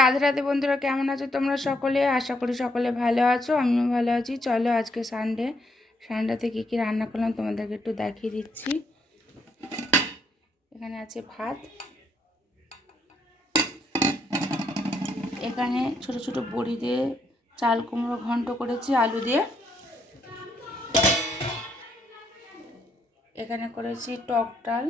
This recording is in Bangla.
রাধে রাধে বন্ধুরা, কেমন আছো তোমরা সকলে? আশা করি সকলে ভালো আছো, আমিও ভালো আছি। চলো আজকে সানডে সানডেতে কী কী রান্না করলাম তোমাদেরকে একটু দেখিয়ে দিচ্ছি। এখানে আছে ভাত। এখানে ছোট ছোট বড়ি দিয়ে চাল কুমড়ো ঘন্ট করেছি, আলু দিয়ে। এখানে করেছি টক ডাল।